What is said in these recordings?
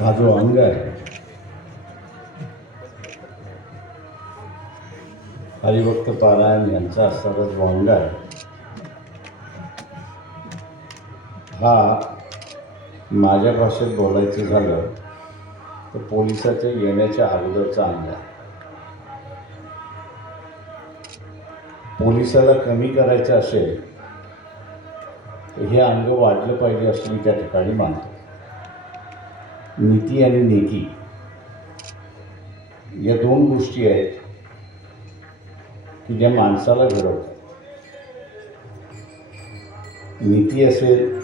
हा जो अंग आहे. हरिभक्त पारायण यांचा असणारा जो अंग आहे हा माझ्या भाषेत बोलायचं झालं तर पोलिसाच्या येण्याच्या अगोदरचा अंग आहे. पोलिसाला कमी करायचं असेल हे अंग वाढलं पाहिजे असं मी त्या ठिकाणी मानतो. नीती आणि नेकी. या दोन गोष्टी आहेत की ज्या माणसाला घडवतात. नीती असेल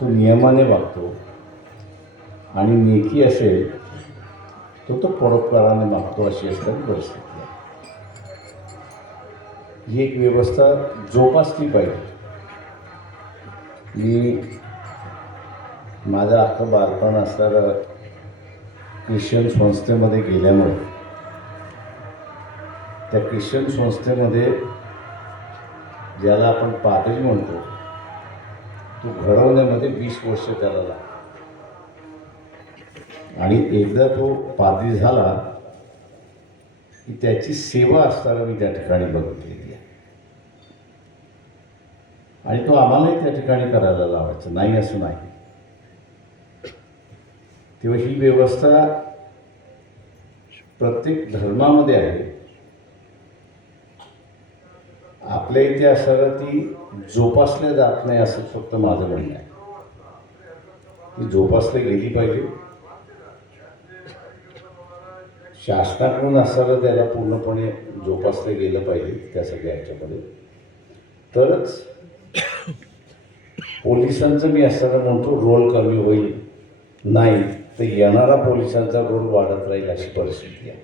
तो नियमाने वागतो. आणि नेकी असेल तो तो परोपकाराने वागतो अशी असतात परिस्थिती. ही एक व्यवस्था जोपासली पाहिजे. मी माझं अख्खं बालपण असणारं ख्रिश्चन संस्थेमध्ये गेल्यामुळे. त्या ख्रिश्चन संस्थेमध्ये ज्याला आपण पादरी म्हणतो तो घडवण्यामध्ये वीस वर्ष त्याला लागतात आणि एकदा तो पादरी झाला की त्याची सेवा असताना मी त्या ठिकाणी बघितलेली आहे. आणि तो आम्हालाही त्या ठिकाणी करायला लावायचा नाही असं नाही. तेव्हा ही व्यवस्था प्रत्येक धर्मामध्ये आहे. आपल्या इथे असायला ती जोपासल्या जात नाही असं फक्त माझं म्हणणं आहे. ती जोपासली गेली पाहिजे. शासनाकडून असणारं त्याला पूर्णपणे जोपासलं गेलं पाहिजे त्या सगळ्या ह्याच्यामध्ये. तरच पोलिसांचं मी असताना म्हणतो रोल कमी होईल नाही. तर येणारा पोलिसांचा रोल वाढत राहील अशी परिस्थिती आहे.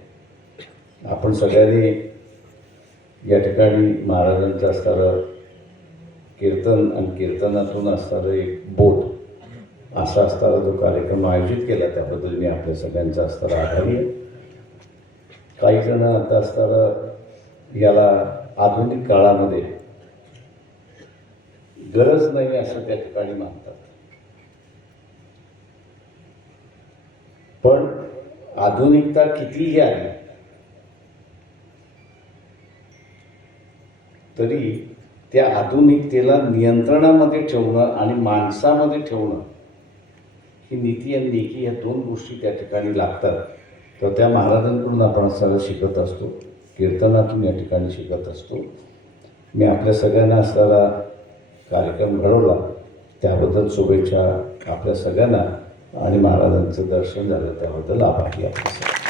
आपण सगळ्यांनी या ठिकाणी महाराजांचं असणारं कीर्तन आणि कीर्तनातून असणारं एक बोध असा असणारा जो कार्यक्रम आयोजित केला त्याबद्दल मी आपल्या सगळ्यांचा असणारा आभारी आहे. काही जण आता असणारं याला आधुनिक काळामध्ये गरज नाही असं त्या ठिकाणी मानतात. पण आधुनिकता कितीही आली तरी त्या आधुनिकतेला नियंत्रणामध्ये ठेवणं आणि माणसामध्ये ठेवणं ही नीती आणि नेकी या दोन गोष्टी त्या ठिकाणी लागतात. तर त्या महाराजांकडून आपण सगळं शिकत असतो. कीर्तनातून या ठिकाणी शिकत असतो. मी आपल्या सगळ्यांना असणारा कार्यक्रम घडवला. त्याबद्दल शुभेच्छा आपल्या सगळ्यांना. आणि महाराजांचं दर्शन झालं त्याबद्दल आभारी आहे.